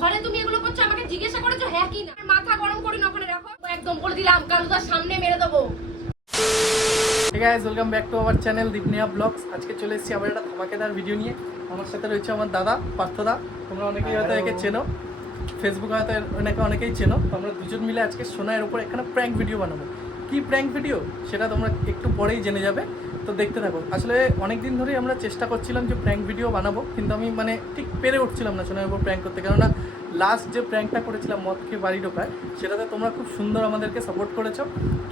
ঘরে তুমি এগুলো করছো, আমাকে জিজ্ঞাসা করেছো হ্যাঁ কি না? মাথা গরম করে না করে রাখো, একদম বলে দিলাম কালুদার সামনে মেরে দেবো। Hey guys, welcome back to our channel Deepaniya blogs. আজকে চলে এসেছি আবার একটা ধামাকেদার ভিডিও নিয়ে। আমার সাথে রয়েছে আমার দাদা পার্থদা। তোমরা অনেকেই হয়তো একে চেনো, ফেসবুকে হয়তো অনেকেই চেনো। তো আমরা দুজন মিলে আজকে সোনাইয়ের উপর এখানে প্র্যাঙ্ক ভিডিও বানাবো। কি প্র্যাঙ্ক ভিডিও সেটা তোমরা একটু পরেই জেনে যাবে, তো দেখতে থাকো। আসলে অনেক দিন ধরেই আমরা চেষ্টা করছিলাম যে প্র্যাঙ্ক ভিডিও বানাবো, কিন্তু আমি ঠিক পেরে উঠছিলাম না সোনাইয়ের উপর প্র্যাঙ্ক করতে। কেননা লাস্ট যে প্র্যাঙ্কটা করেছিলাম মদ খেয়ে বাড়ি ঢোকায়, সেটাতে তোমরা খুব সুন্দর আমাদেরকে সাপোর্ট করেছো,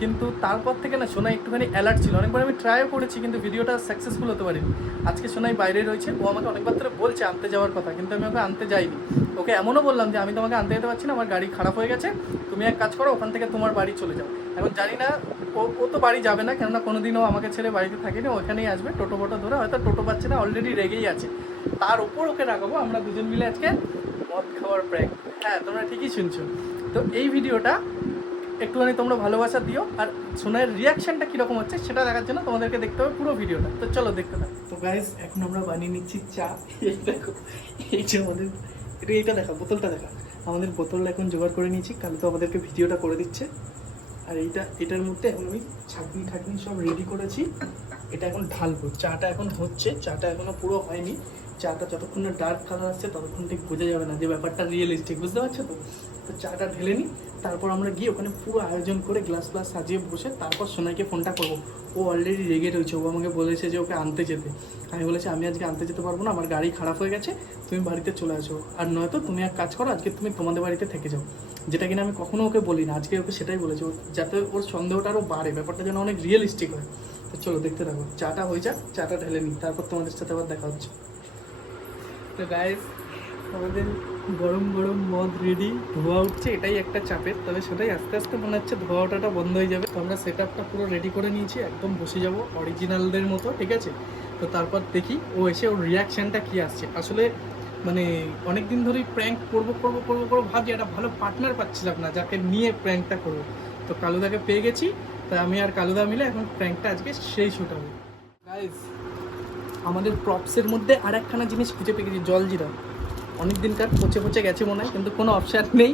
কিন্তু তারপর থেকে না সোনাই একটুখানি অ্যালার্ট ছিল। অনেকবার আমি ট্রাইও করেছি, কিন্তু ভিডিওটা সাকসেসফুল হতে পারিনি। আজকে সোনাই বাইরে রয়েছে, ও আমাকে অনেকবার ধরে বলছে আনতে যাওয়ার কথা, কিন্তু আমি ওকে আনতে যাইনি। ওকে এমনও বললাম যে আমি তোমাকে আনতে যেতে পারছি না, আমার গাড়ি খারাপ হয়ে গেছে, তুমি এক কাজ করো ওখান থেকে তোমার বাড়ি চলে যাও। এখন জানি না ও তো বাড়ি যাবে না, কেননা কোনোদিনও আমাকে ছেড়ে বাড়িতে থাকেনি, ওখানেই আসবে টোটো ফোটো ধরে। হয়তো টোটো পাচ্ছে না, অলরেডি রেগেই আছে। তার উপর ওকে রাখাবো আমরা দুজন মিলে আজকে মদ খাওয়ার প্র্যাঙ্ক। হ্যাঁ, তোমরা ঠিকই শুনছো। তো এই ভিডিওটা একটুখানি তোমরা ভালোবাসা দিও, আর সোনাইয়ের রিয়াকশানটা কীরকম হচ্ছে সেটা দেখার জন্য তোমাদেরকে দেখতে হবে পুরো ভিডিওটা। তো চলো দেখতে থাকো। তো গাইজ, এখন আমরা বানিয়ে নিচ্ছি চা। এই দেখো, এই যে আমাদের এইটা দেখা, বোতলটা দেখা। আমাদের বোতলটা এখন জোগাড় করে নিয়েছি, কালকে তো আমাদেরকে ভিডিওটা করে দিচ্ছে। আর এটার মধ্যে এখন আমি ছাঁকনি সব রেডি করেছি। এটা এখন ঢালবো। চাটা এখন হচ্ছে, চাটা এখনও পুরো হয়নি। চাটা যতক্ষণ না ডার্ক কালার আসছে ততক্ষণ ঠিক বোঝা যাবে না যে ব্যাপারটা রিয়েলিস্টিক, বুঝতে পারছো তো? তো চাটা ঢেলে নিই, তারপর আমরা গিয়ে ওখানে পুরো আয়োজন করে গ্লাস সাজিয়ে বসে তারপর সোনাইকে ফোনটা করবো। ও অলরেডি রেগে রয়েছে, ও আমাকে বলেছে যে ওকে আনতে যেতে। আমি বলেছি আমি আজকে আনতে যেতে পারবো না, আমার গাড়ি খারাপ হয়ে গেছে, তুমি বাড়িতে চলে আসো। আর নয়তো তুমি এক কাজ করো, আজকে তুমি তোমাদের বাড়িতে থেকে যাও। যেটা কিনা আমি কখনো ওকে বলি না, আজকে ওকে সেটাই বলেছি, যাতে ওর সন্দেহটা আরও বাড়ে, ব্যাপারটা যেন অনেক রিয়েলিস্টিক হয়। তো চলো দেখতে থাকো, চাটা হয়ে যাক, চাটা ঢেলে নিই, তারপর তোমাদের সাথে আবার দেখা হচ্ছে। তো গাইস, আমাদের গরম গরম মদ রেডি, ধোয়া উঠছে, এটাই একটা চাপের। তবে সেটাই আস্তে আস্তে মনে হচ্ছে ধোয়া ওঠাটা বন্ধ হয়ে যাবে। তো আমরা সেট আপটা পুরো রেডি করে নিয়েছি, একদম বসে যাবো অরিজিনালদের মতো, ঠিক আছে? তো তারপর দেখি ও এসে ওর রিয়াকশানটা কী আসছে। আসলে অনেক দিন ধরেই প্র্যাঙ্ক করবো ভাবছি, একটা ভালো পার্টনার পাচ্ছিলাম না যাকে নিয়ে প্র্যাঙ্কটা করবো। তো কালুদাকে পেয়ে গেছি, তাই আমি আর কালুদা মিলে এখন প্র্যাঙ্কটা আজকে সেই শুট হবে। গাইস, আমাদের প্রপসের মধ্যে আর একখানা জিনিস খুঁজে পেয়ে গেছি, জলজিরা। অনেক দিনকার পচে গেছে মনে হয়, কিন্তু কোনো অপশান নেই,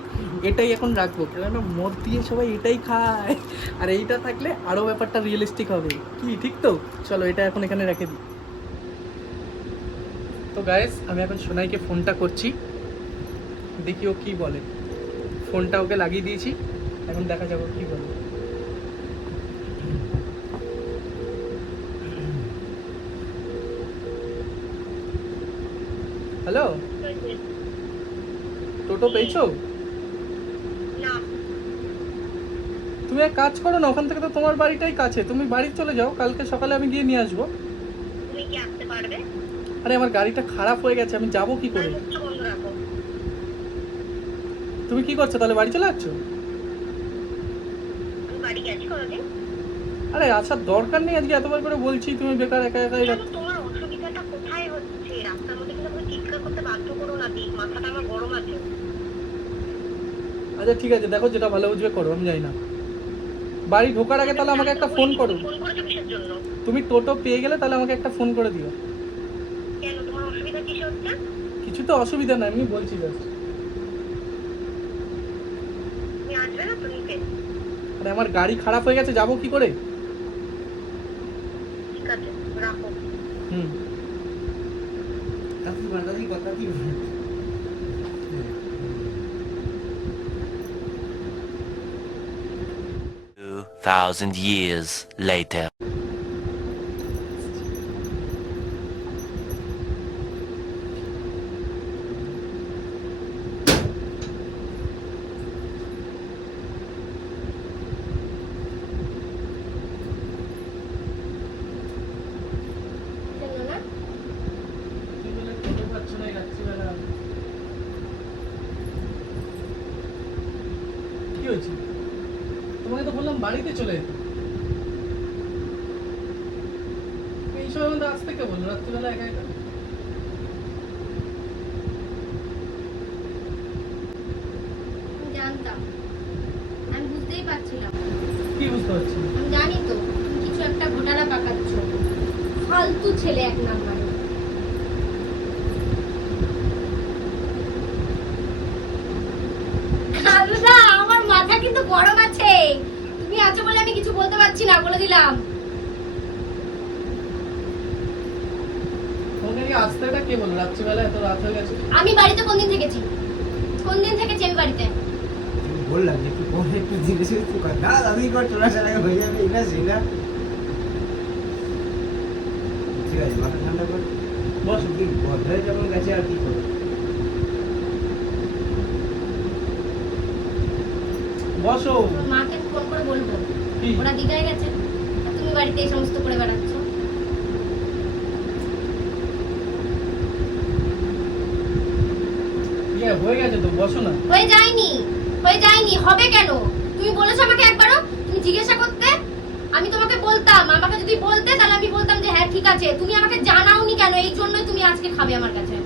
এটাই এখন রাখবো। কেননা মদ দিয়ে সবাই এটাই খায়, আর এইটা থাকলে আরও ব্যাপারটা রিয়েলিস্টিক হবে। কি ঠিক তো? চলো এটা এখন এখানে রেখে দিই। তো গাইস, আমি এখন সোনাইকে ফোনটা করছি, দেখি ও কী বলে। ফোনটা ওকে লাগিয়ে দিয়েছি, এখন দেখা যাবে কী বলে। হ্যালো, টোটো পেয়েছো? তুমি এক কাজ করো না, ওখান থেকে তো তোমার বাড়িটাই কাছে, তুমি বাড়ি চলে যাও, কালকে সকালে আমি গিয়ে নিয়ে আসবো। তুমি কি আসতে পারবে? আরে আমার গাড়িটা খারাপ হয়ে গেছে, আমি যাবো কি করে? বন্ধ রাখো। তুমি কি করছো তাহলে, বাড়ি চলে যাচ্ছ? আমি বাড়ি গেছি কোনোদিন? আরে আসার দরকার নেই, আজকে এতবার করে বলছি, তুমি বেকার একা একাই কেন, তোমার অসুবিধাটা কোথায় হচ্ছে? রাস্তার মধ্যে কিন্তু আমাকে চিৎকার করতে বাধ্য করো না, দিক মাথাটা আমার গরম আছে। আচ্ছা ঠিক আছে, দেখো যেটা ভালো বুঝবে করো, আমি যাই না। বাড়ি ঢোকার আগে তাহলে আমাকে একটা ফোন করো। ফোন করেছো কিসের জন্য? তুমি টোটো পেয়ে গেলে তাহলে আমাকে একটা ফোন করে দিও। কেন, তোমার অসুবিধা কিসে হচ্ছে? কিছু তো অসুবিধা না, এমনি বলছি জাস্ট। তুমি আসবে না তো নিতে? আরে আমার গাড়ি খারাপ হয়ে গেছে, যাবো কি করে? ঠিক আছে, রাখো। হুম। 2,000 years later. কি হয়েছে? তোমাকে তো বললাম বাড়িতে চলে যেতে। এই সময় মধ্যে আসতে কে বললো রাত্রিবেলা একা একা? জানতাম, আমি বুঝতেই পারছিলাম। কি বুঝতে পারছি? আমি জানি তো তুমি কিছু একটা ঘোটালা পাকাচ্ছ, ফালতু ছেলে এক নাম্বার। কিন্তু গরম আছে। তুমি আছো বলে আমি কিছু বলতে পারছি না, বলে দিলাম। তোমাকে কি আসতে এটা কে বললো রাত্রিবেলা এত রাত হয়ে গেছে? আমি বাড়িতে কোন দিন থেকেছি আমি বাড়িতে? বললাম যে একটু পরে একটু জিজ্ঞেস একটু কর না আমি একবার চলে আসা লাগে হয়ে যাবে না সেটা ঠিক আছে মাথা ঠান্ডা কর বস কি ঘরে যখন গেছে আর কি করবো বসো। তোমার মাকে ফোন করে বলবো কি? ওরা দীঘায় গেছে আর তুমি বাড়িতে এই সমস্ত করে বেড়াচ্ছ। ইয়ে হয়ে গেছে তো, বসো না। হয়ে যায়নি হবে কেন? তুমি বলেছো আমাকে একবারও, তুমি জিজ্ঞাসা করতে, আমি তোমাকে বলতাম। আমাকে যদি বলতে তাহলে আমি বলতাম যে হ্যাঁ ঠিক আছে। তুমি আমাকে জানাওনি কেন? এই জন্যই তুমি আজকে খাবে আমার কাছে।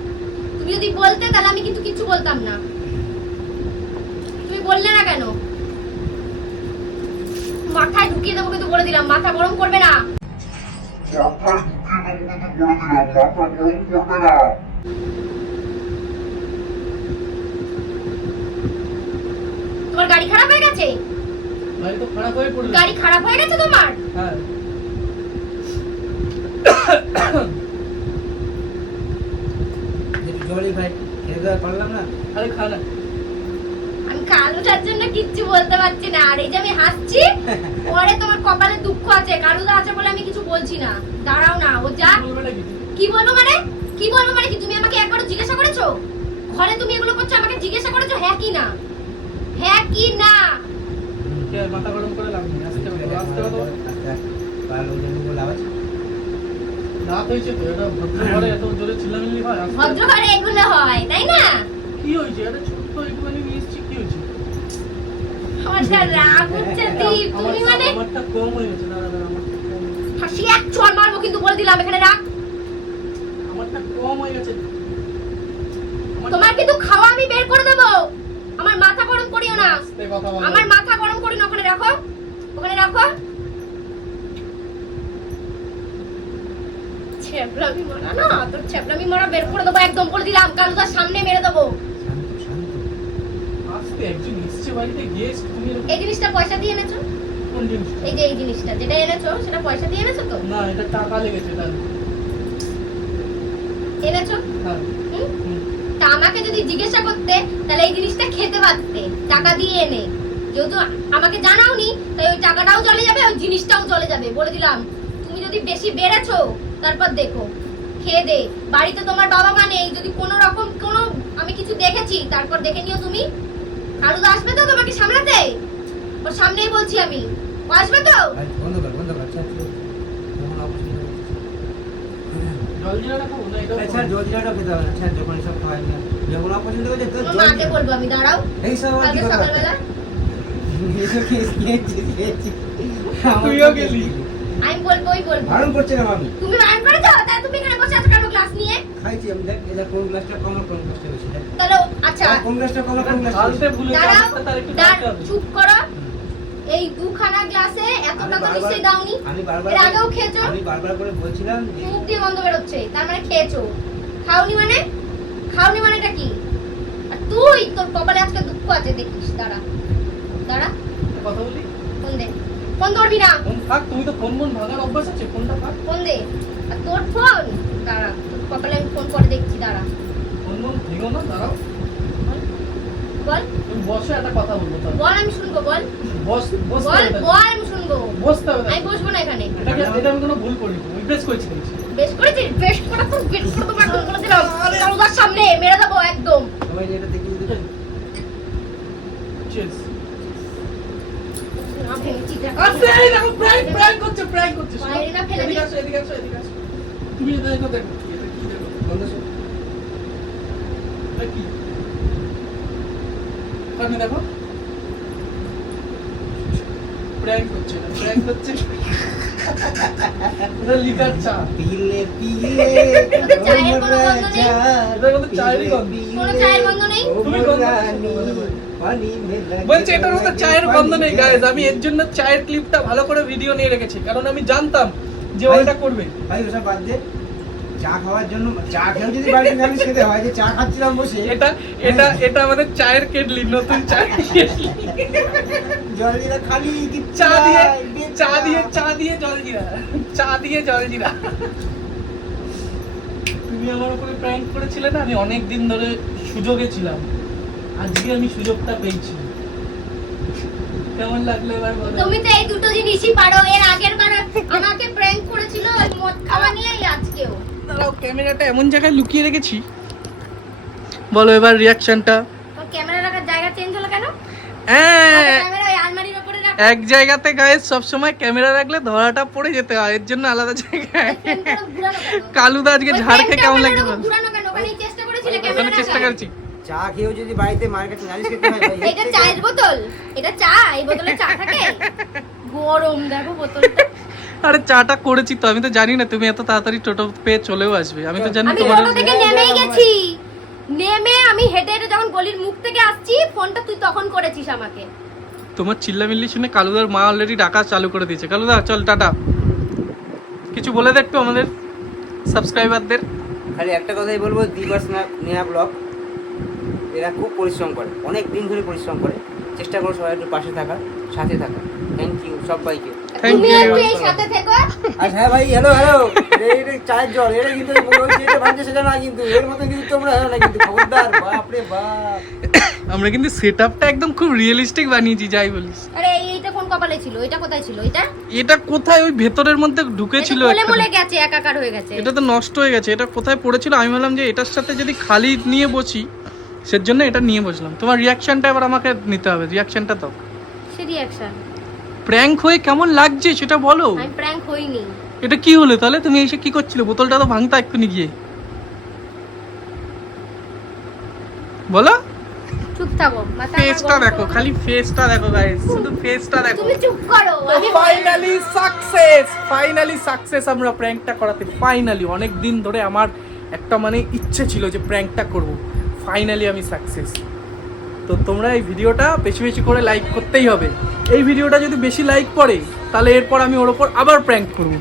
তুমি যদি বলতে তাহলে আমি কিন্তু কিছু বলতাম না। তুমি বললে না কেন? মাথায় ঢুকিয়ে দেবো কিন্তু বলে দিলাম, মাথা গরম করবে না। তোমার গাড়ি খারাপ হয়ে গেছে? গাড়ি তো খারাপ হয়ে পড়লো। গাড়ি খারাপ হয়ে গেছে তোমার? হ্যাঁ। একটু জলই ভাই খেয়ে দেওয়া পারলাম না আরে খা না। আমি কালুটার জন্য কিচ্ছু বলতে পারছি না। আর এই যে আমি হাসছি, পরে তোমার কপালে দুঃখ আছে। কালুদা আছে বলে আমি কিছু বলছি না। দাঁড়াও না, ও যা। বলবে নাকি? কি বলবো মানে কি? তুমি আমাকে একবারও জিজ্ঞাসা করেছো? ঘরে তুমি এগুলো করছো, আমাকে জিজ্ঞাসা করেছো হ্যাঁ কি না? হ্যাঁ কি না? কে মাথা গরম করে লাভ নেই। আস্তে কথা বলো, আস্তে কথা বলো। আস্তে আস্তে পারলো যেন বলে আওয়াজ রাত হয়েছে তো, এটা ভদ্র ঘরে এত জোরে চিল্লামিল্লি হয়? আস্তে- ভদ্র ঘরে এগুলো হয়, তাই না? কি হয়েছে? এটা ছোট্ট একটুখানি নিয়ে এসেছি, কি হয়েছে? আমার যা রাগ হচ্ছে দীপ, তুমি মানে আমারটা কম হয়ে গেছে। দাঁড়া দাঁড়া, আমারটা কম হয়ে গেছে। হাসি এক চড় মারবো কিন্তু বলে দিলাম, এখানে রাখ। আমারটা কম হয়ে গেছে। তোমার কিন্তু খাওয়া আমি বের করে দেবো। আমার মাথা গরম করিও না। আস্তে কথা বলো। আমার মাথা গরম করি না। ওখানে রাখো, ওখানে রাখো। ছেবলামি মারা না, তোর ছেবলামি মারা বের করে দেবো একদম, বলে দিলাম। কালুদার সামনে মেরে দেবো। শান্ত শান্ত আস্তে, একজন এসছে বাড়িতে, গেস্ট। তুমি এরকম- এই জিনিসটা পয়সা দিয়ে এনেছো? কোন জিনিস? এই যে এই জিনিসটা যেটা এনেছো সেটা পয়সা দিয়ে এনেছো তো? না, এটা টাকা লেগেছে তার। এনেছো? হ্যাঁ। হুম? হুম। তা আমাকে যদি জিজ্ঞাসা করতে তাহলে এই জিনিসটা খেতে পারতে, টাকা দিয়ে এনে। যেহেতু আমাকে জানাওনি, তাই ওই টাকাটাও চলে যাবে, ওই জিনিসটাও চলে যাবে, বলে দিলাম। তুমি যদি বেশি বেড়েছো তারপর দেখো, খেয়ে দে। বাড়িতে তোমার বাবা মা নেই, যদি কোনো রকম কোনো আমি কিছু দেখেছি তারপর দেখে নিও তুমি। কালুদা আসবে তো তোমাকে সামলাতে? ওর সামনেই বলছি আমি, ও আসবে তো? ভাই বন্ধ কর ছাড় যখন অপছন্দ জল জিরাটা খাবো না? এটা আচ্ছা জল জিরাটা খেতে হবে না ছাড় যখন এসব খাওয়াই না যখন অপছন্দ করছে তোর তোমার জল মাকে বলবো আমি, দাঁড়াও। এইসব আর কি কালকে কথা সকালবেলা এসব খেয়েছি তুইও গেলি? আমি বলবোই বলবো। বারণ করছে না আমি তুমি বারণ করেছো? তাহলে তুমি এখানে বসে আছো কেন গ্লাস নিয়ে? খাইছি আমি দেখ এটা কোন গ্লাসটা কম আর কোন গ্লাসটা বেশি দেখ তাহলে আচ্ছা কোন গ্লাসটা কম আর কোন গ্লাসটা ঢালতে বেশি ভুলে দাঁড়াও, যাওয়াটা তার একটু দরকার হবে। চুপ করো। এই দুখানা গ্লাসে এতটা তো নিশ্চয়ই দাওনি। আমি বারবার এর আগেও খেয়েছো? আমি বারবার করে বলছিলাম যে মুখ দিয়ে গন্ধ বেরোচ্ছে, তার মানে খেয়েছো। খাওনি মানেটা কি? আর তুই, তোর কপালে আজকে দুঃখ আছে দেখিস। দাঁড়া দাঁড়া, কথা বলি? ফোন দে। ফোন ধরবি না, ফোন থাক, তুমি তো ফোন ভাঙার অভ্যাস আছে, ফোনটা থাক। ফোন দে। আর তোর ফোন, দাঁড়া, তোর কপালে আমি ফোন করে দেখছি। দাঁড়া, ফোন ভেঙো না, দাঁড়াও। বল তুমি বসো, একটা কথা বলবো। তাহলে বল, আমি শুনবো। বল বসতে বল হবে তাহলে। বল, আমি শুনবো। বসতে হবে আমি তাহলে। বসবো না এখানে। এটা আমি কোনো ভুল করিনি, অভ্যাস করেছি দেখছি। বেশ করেছিস, বেশ করে তো বেশ করে তোমার একদম বলে দিলাম। কালুদার সামনে মেরে দেবো একদম। সবাই যেটা দেখি Cheers. না ভেঙেছি, দেখ। আস্তে, এই দেখো, prank করছে। বাইরে না ফেলে এদিকে দিস। আসো, এদিকে আসো। তুমি এটা দেখো, এটা কি দেখো? বন্ধ সব এটা কি? আপনি দেখো, প্র্যাঙ্ক হচ্ছে। এটা লিকার চা। পিলে এটা তো চায়ের কোনো গন্ধ নেই। এটা কিন্তু চায়েরই গন্ধ। কোনো চায়ের গন্ধ নেই। তুমি গন্ধ বলছে এটার মধ্যে চায়ের গন্ধ নেই গাইজ। আমি এর জন্য চায়ের ক্লিপটা ভালো করে ভিডিও নিয়ে রেখেছি, কারণ আমি জানতাম যে ও এটা করবে। ভাই ওসব বাদ দে চা খাওয়ার জন্য চা খেয়েও যদি বাড়িতে নালিশ খেতে হয়, যে চা খাচ্ছিলাম বসে, এটা আমাদের চায়ের কেটলি, নতুন চায়ের কেটলি। জল জিরা খালি চা দিয়ে জল জিরা। তুমি আমার উপরে প্র্যাঙ্ক করেছিলে না, আমি অনেক দিন ধরে সুযোগে ছিলাম, আজকে আমি সুযোগটা পেয়েছি। কেমন লাগলো এবার বলো? তুমি তো এই দুটো জিনিসই পারো। এর আগের বার আমাকে প্র্যাঙ্ক করেছিল ওই মদ খাওয়া নিয়েই, আজকেও। দাঁড়াও, ক্যামেরাটা এমন জায়গায় লুকিয়ে রেখেছি। বলো এবার রিয়াকশনটা। তোর ক্যামেরা রাখার জায়গা চেঞ্জ হলো কেন? হ্যাঁ, ক্যামেরা ওই আলমারির উপরে রাখ। এক জায়গাতে গায়ে সব সময় ক্যামেরা রাখলে ধরাটা পড়ে যেতে হয়, এর জন্য আলাদা জায়গায়। কালুদা আজকে ঝাড় খেয়ে কেমন লাগছে বল? ঘুরানো কেন? ওখানেই চেষ্টা করেছিলে ওখানে ক্যামেরা চেষ্টা রাখার। করছি। চা খেয়েও যদি বাড়িতে মায়ের কাছে নালিশ খেতে হয় ভাই, এটা চায়ের বোতল, এটা চা, এই বোতলে চা থাকে? গরম দেখো বোতলটা। আরে চাটা করেছি তো, আমি তো জানি না তুমি এত তাড়াতাড়ি টোটো পেয়ে চলেও আসবে। আমি তো জানি আমি তোমার টোটো থেকে নেমেই গেছি। নেমে আমি হেঁটে হেঁটে যখন গলির মুখ থেকে আসছি, ফোনটা তুই তখন করেছিস আমাকে। তোমার চিল্লামিল্লি শুনে কালুদার মা অলরেডি ডাকা চালু করে দিয়েছে। কালুদা চল টাটা, কিছু বলে দে একটু আমাদের সাবস্ক্রাইবারদের। খালি একটা কথাই বলবো, দিবস নেহা ব্লগ এরা খুব পরিশ্রম করে, অনেক দিন ধরে পরিশ্রম করে। চেষ্টা করো সবাই একটু পাশে থাকার, সাথে থাকার। থ্যাংক ইউ সবাইকে। Thank তুমি you. একটু এই সাথে থেকো। আর হ্যাঁ ভাই, হ্যালো এটা চায়ের জল, এটা কিন্তু এটা ভাঙছে সেটা না, কিন্তু এর মতো কিন্তু তোমরা হ্যাঁ না, কিন্তু খবরদার। বাপরে বাপ, আমরা কিন্তু সেটআপটা একদম খুব রিয়েলিস্টিক বানিয়েছি, যাই বলিস। আরে এইটা কোন কপালে ছিল? এটা কোথায় ছিল? এটা এটা কোথায় ওই ভেতরের মধ্যে ঢুকেছিল মলে একটা। মলে গেছে, একাকার হয়ে গেছে। এটা তো নষ্ট হয়ে গেছে। এটা কোথায় পড়েছিল, আমি ভাবলাম যে এটার সাথে যদি খালি নিয়ে বসি, সেজন্য এটা নিয়ে বসলাম। তোমার রিয়াকশনটা এবার আমাকে নিতে হবে, রিয়াকশনটা দাও। সে রিঅ্যাকশন। প্র্যাঙ্ক হয়ে কেমন লাগছে সেটা বলো। আমি প্র্যাঙ্ক হইনি। এটা কি হলো তাহলে? তুমি এসে কি করছিলে? বোতলটা তো ভাঙতা এক্ষুনি গিয়ে। বলো। চুপ থাকো, মাথা আমার ফেসটা গরম দেখো, করো না। খালি ফেসটা দেখো গাইস, শুধু ফেসটা দেখো। তুমি চুপ করো। আমি ফাইনালি সাকসেস আমরা প্র্যাঙ্কটা করাতে। ফাইনালি অনেক দিন ধরে আমার একটা মানে ইচ্ছে ছিল যে প্র্যাঙ্কটা করব, ফাইনালি আমি সাকসেস। তো তোমরা এই ভিডিওটা বেশি বেশি করে লাইক করতেই হবে। এই ভিডিওটা যদি বেশি লাইক পড়ে, তাহলে এরপর আমি ওর ওপর আবার প্র্যাঙ্ক করব,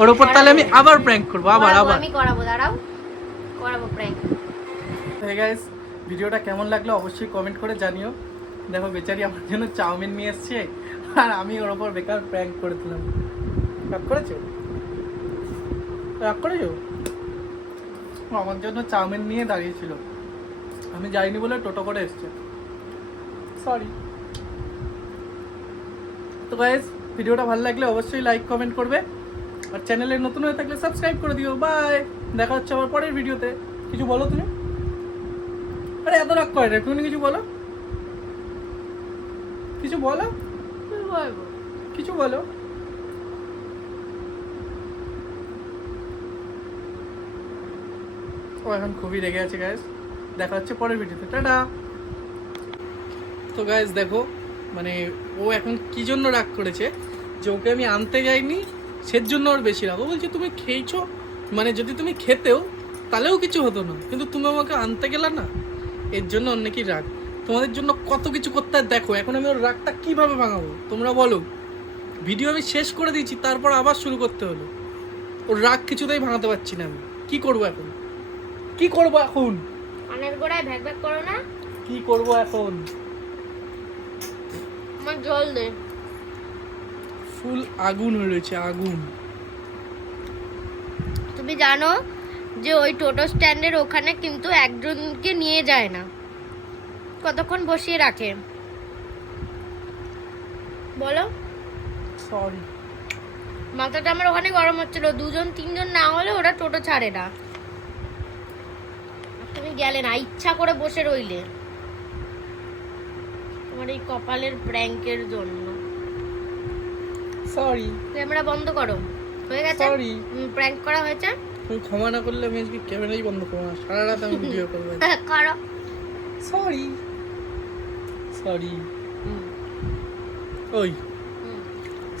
ওর ওপর তাহলে আমি আবার প্র্যাঙ্ক করব, আবার করাবো, আবার। আমি করাবো, দাঁড়াও করাবো প্র্যাঙ্ক। হে গাইস, ভিডিওটা কেমন লাগলো অবশ্যই কমেন্ট করে জানিও। দেখো বেচারি আমার জন্য চাউমিন নিয়ে এসছে, আর আমি ওর ওপর বেকার প্র্যাঙ্ক করে দিলাম। রাগ করেছো? রাগ করেছো? ও আমার জন্য চাউমিন নিয়ে দাঁড়িয়েছিল, আমি যাইনি বলে টোটো করে এসছে। সরি। তো গাইস, ভিডিওটা ভালো লাগলে অবশ্যই লাইক কমেন্ট করবে, আর চ্যানেলে নতুন হয়ে থাকলে সাবস্ক্রাইব করে দিও। বাই, দেখা হচ্ছে আবার পরের ভিডিওতে। কিছু বলো তুমি? আরে এত রাগ করে না, তুমি কিছু বলো, কিছু বলো, কিছু বলো। ও এখন খুবই রেগে আছে গাইস। দেখা হচ্ছে পরের ভিডিওতে, টাটা। তো গাইস দেখো, মানে ও এখন কি জন্য রাগ করেছে, যে ওকে আমি আনতে যাইনি, সেজন্য ওর বেশি রাগ। ও বলছে তুমি খেয়েছো, মানে যদি তুমি খেতেও তাহলেও কিছু হতো না, কিন্তু তুমি আমাকে আনতে গেলে না, এর জন্য ওর নাকি রাগ। তোমাদের জন্য কত কিছু করতে হয়, দেখো এখন আমি ওর রাগটা কিভাবে ভাঙাবো তোমরা বলো। ভিডিও আমি শেষ করে দিয়েছি, তারপর আবার শুরু করতে হলো। ওর রাগ কিছুতেই ভাঙাতে পারছি না আমি। কি করবো এখন, কি করবো এখন, কানের গোড়ায় ভ্যাক ভ্যাক করো না। কি করবো এখন? আমার জল দে। ফুল আগুন হয়ে রয়েছে, আগুন। তুমি জানো যে ওই টোটো স্ট্যান্ডের ওখানে কিন্তু একজনকে নিয়ে যায় না, কতক্ষণ বসিয়ে রাখে বলো? সরি। মাথাটা আমার ওখানে গরম হচ্ছিল, 2-3 জন না হলে ওরা টোটো ছাড়ে না। তুমি গেলে না, ইচ্ছা করে বসে রইলে তোমার এই কপালের প্র্যাঙ্কের জন্য। সরি। ক্যামেরা বন্ধ করো, হয়ে গেছে? সরি। প্র্যাঙ্ক করা হয়েছে। তুমি ক্ষমা না করলে আমি আজকে ক্যামেরাই বন্ধ করবো না, সারা রাত আমি ভিডিও করবো। করো। Sorry, sorry. ওই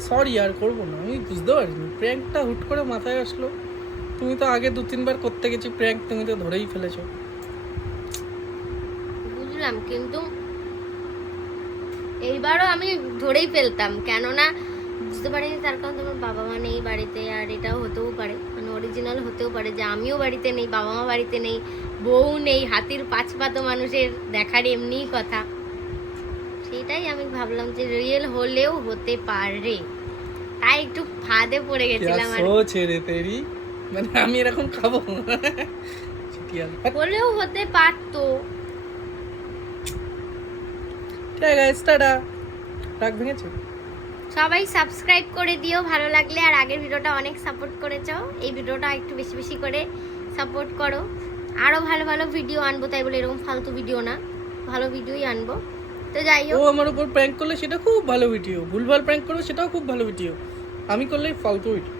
সরি, আর করবো না। আমি বুঝতে পারিনি প্র্যাঙ্কটা হুট করে মাথায় আসলো। তুমি তো আগে 2-3 বার করতে গেছি প্র্যাঙ্ক, তুমি তো ধরেই ফেলেছো। বুঝলাম, কিন্তু এইবারও আমি ধরেই ফেলতাম, কেননা বুঝতে পারিনি তার কারণ তোমার বাবা মা নেই বাড়িতে, আর এটাও হতেও পারে মানে অরিজিনাল হতেও পারে যে আমিও বাড়িতে নেই, বাবা মা বাড়িতে নেই, বউ নেই, হাতির পাঁচ পা তো মানুষের দেখার এমনিই কথা। সেটাই আমি ভাবলাম যে রিয়েল হলেও হতে পারে, তাই একটু ফাঁদে পড়ে গেছিলাম আর সোচ রে তেরি, মানে আমি এরকম খাবো চিটিয়াল। হলেও হতে পারতো। ঠিক আছে গাইস, টাটা। রাগ ভেঙেছে? সবাই সাবস্ক্রাইব করে দিও ভালো লাগলে, আর আগের ভিডিওটা অনেক সাপোর্ট করেছো, এই ভিডিওটা একটু বেশি বেশি করে সাপোর্ট করো। আরো ভালো ভালো ভিডিও আনবো, তাই বলে এরকম ফালতু ভিডিও না, ভালো ভিডিওই আনবো। তো যাই ও হোক, আমার উপর প্র্যাঙ্ক করলে সেটা খুব ভালো ভিডিও, ভুলভাল প্র্যাঙ্ক করলে সেটাও খুব ভালো ভিডিও, আমি করলেই ফালতু ভিডিও।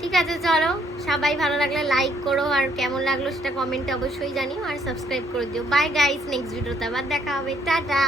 ঠিক আছে চলো, সবাই ভালো লাগলে লাইক করো, আর কেমন লাগলো সেটা কমেন্টে অবশ্যই জানিও, আর সাবস্ক্রাইব করে দিও। বাই গাইস, নেক্সট ভিডিওতে আবার দেখা হবে, টাটা।